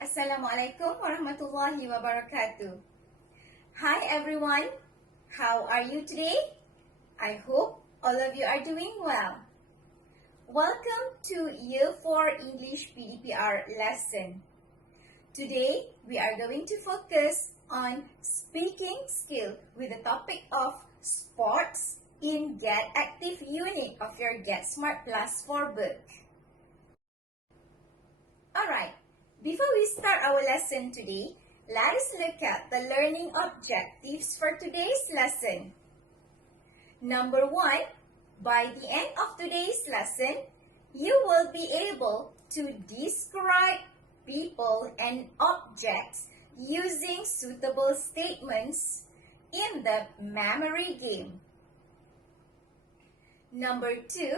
Assalamualaikum warahmatullahi wabarakatuh. Hi everyone, how are you today? I hope all of you are doing well. Welcome to Year 4 English PDPR lesson. Today we are going to focus on speaking skill with the topic of sports in Get Active unit of your Get Smart Plus 4 book. Alright. Before we start our lesson today, let us look at the learning objectives for today's lesson. Number 1, by the end of today's lesson, you will be able to describe people and objects using suitable statements in the memory game. Number 2,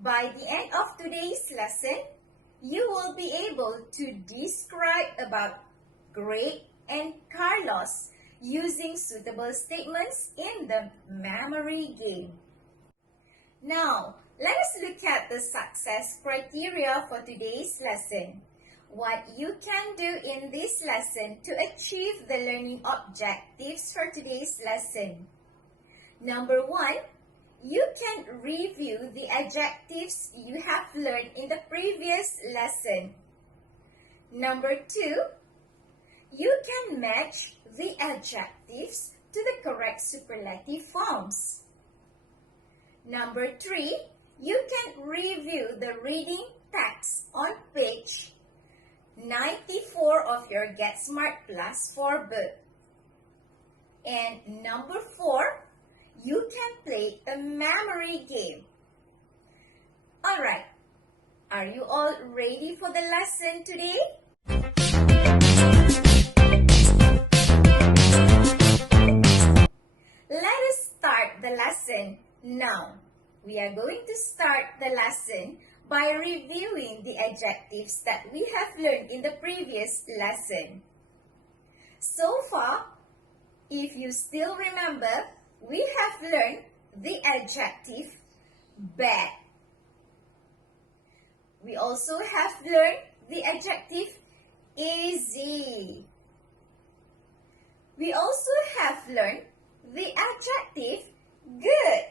by the end of today's lesson, you will be able to describe about Greg and Carlos using suitable statements in the memory game. Now, let us look at the success criteria for today's lesson. What you can do in this lesson to achieve the learning objectives for today's lesson. Number 1, you can review the adjectives you have learned in the previous lesson. Number 2, you can match the adjectives to the correct superlative forms. Number 3, you can review the reading text on page 94 of your Get Smart Plus 4 book. And number 4, you can play a memory game. Alright, are you all ready for the lesson today? Let us start the lesson now. We are going to start the lesson by reviewing the adjectives that we have learned in the previous lesson. So far, if you still remember, we have learned the adjective bad. We also have learned the adjective easy. We also have learned the adjective good.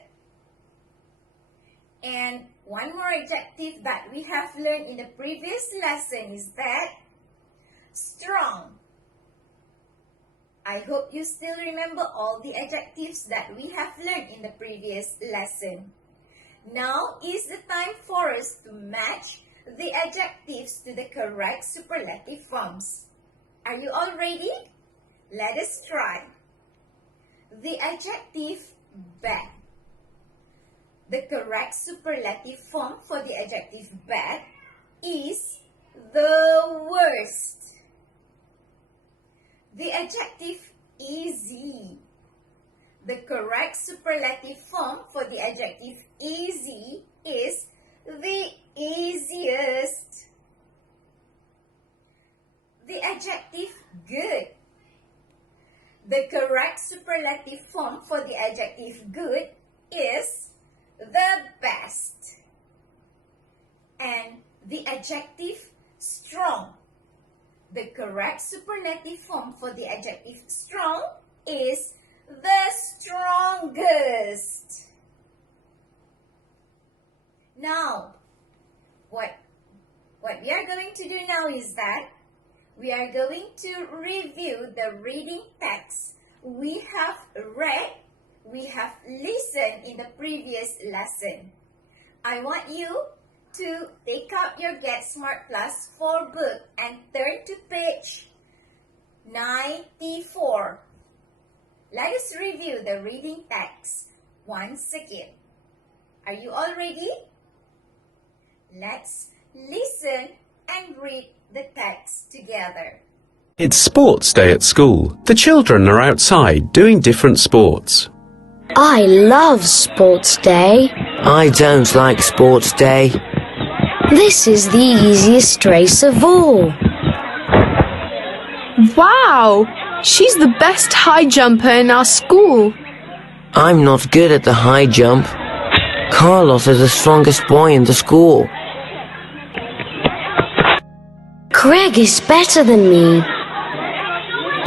And one more adjective that we have learned in the previous lesson is that strong. I hope you still remember all the adjectives that we have learned in the previous lesson. Now is the time for us to match the adjectives to the correct superlative forms. Are you all ready? Let us try. The adjective bad. The correct superlative form for the adjective bad is the worst. The adjective easy. The correct superlative form for the adjective easy is the easiest. The adjective good. The correct superlative form for the adjective good is the best. And the adjective strong. The correct superlative form for the adjective strong is the strongest. Now, what we are going to do now is that we are going to review the reading text we have read, we have listened in the previous lesson. I want you to take out your Get Smart Plus 4 book and turn to page 94. Let us review the reading text once again. Are you all ready? Let's listen and read the text together. It's sports day at school. The children are outside doing different sports. I love sports day. I don't like sports day. This is the easiest race of all. Wow! She's the best high jumper in our school. I'm not good at the high jump. Carlos is the strongest boy in the school. Craig is better than me.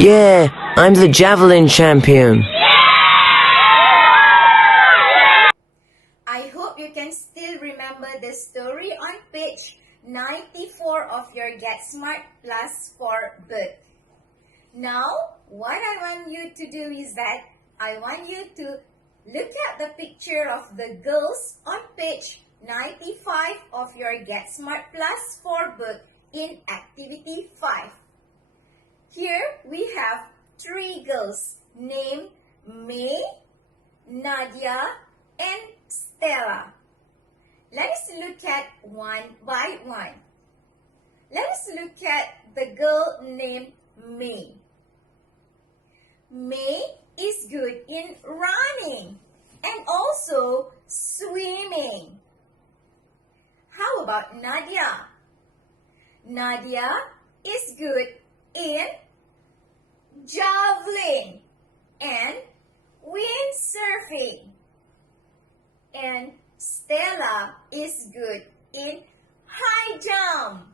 Yeah, I'm the javelin champion. I hope you can still remember the story on page 94 of your Get Smart Plus 4 book. Now, what I want you to do is that I want you to look at the picture of the girls on page 95 of your Get Smart Plus 4 book in Activity 5. Here we have 3 girls named May, Nadia, and Stella. Let us look at one by one. Let us look at the girl named May. May is good in running and also swimming. How about Nadia? Nadia is good in javelin and windsurfing. And Stella is good in high jump.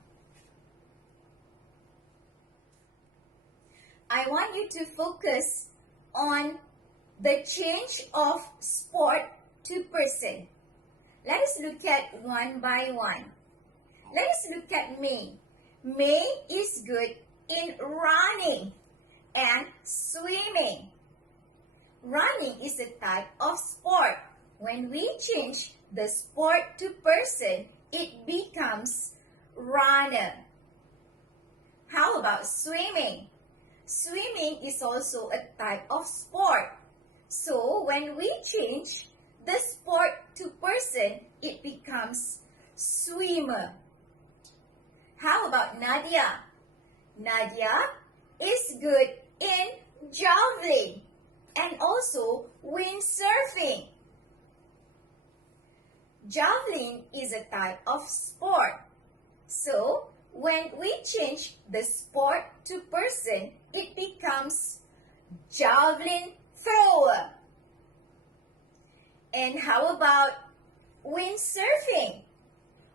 I want you to focus on the change of sport to person. Let us look at one by one. Let us look at May. May is good in running and swimming. Running is a type of sport. When we change the sport to person, it becomes runner. How about swimming? Swimming is also a type of sport. So when we change the sport to person, it becomes swimmer. How about Nadia? Nadia is good in javelin and also windsurfing. Javelin is a type of sport. So, when we change the sport to person, it becomes javelin thrower. And how about windsurfing?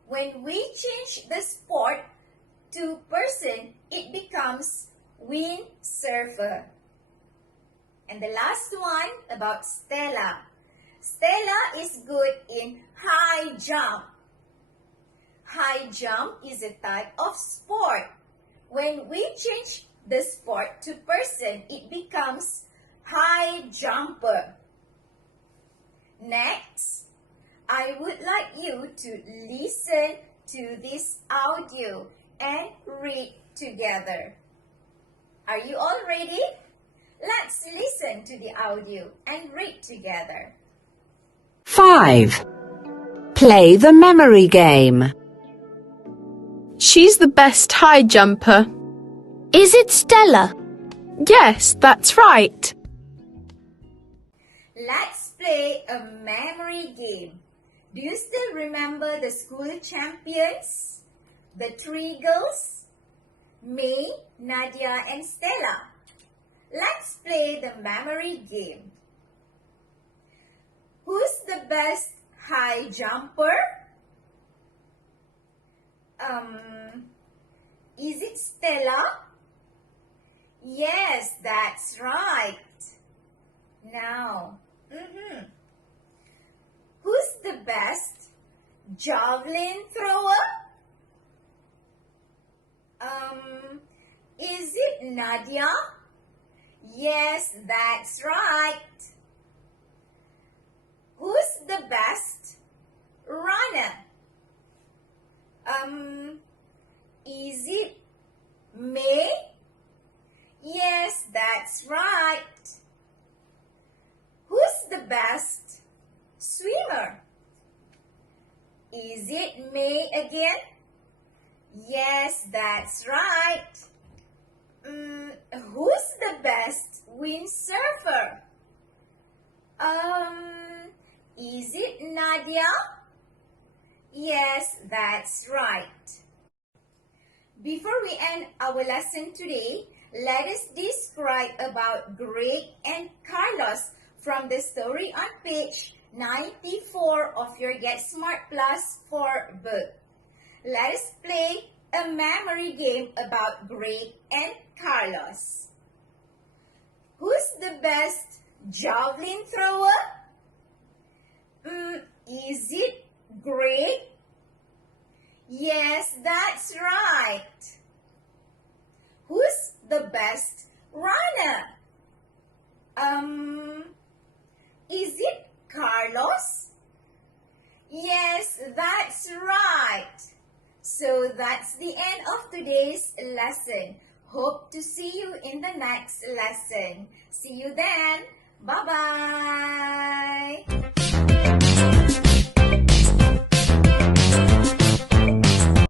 When we change the sport to person, it becomes windsurfer. And the last one about Stella. Stella is good in high jump. High jump is a type of sport. When we change the sport to person, it becomes high jumper. Next, I would like you to listen to this audio and read together. Are you all ready? Let's listen to the audio and read together. 5. Play the memory game. She's the best high jumper. Is it Stella? Yes, that's right. Let's play a memory game. Do you still remember the school champions? The 3 girls? May, Nadia, and Stella. Let's play the memory game. Who's the best high jumper? Is it Stella? Yes, that's right. Now, who's the best javelin thrower? Is it Nadia? Yes, that's right. Who's the best runner? Is it May? Yes, that's right. Who's the best swimmer? Is it May again? Yes, that's right. Who's the best windsurfer? Is it Nadia? Yes, that's right. Before we end our lesson today, let us describe about Greg and Carlos from the story on page 94 of your Get Smart Plus 4 book. Let us play a memory game about Greg and Carlos. Who's the best javelin thrower? Is it Greg? Yes, that's right. Who's the best runner? Is it Carlos? Yes, that's right. So that's the end of today's lesson. Hope to see you in the next lesson. See you then. Bye-bye.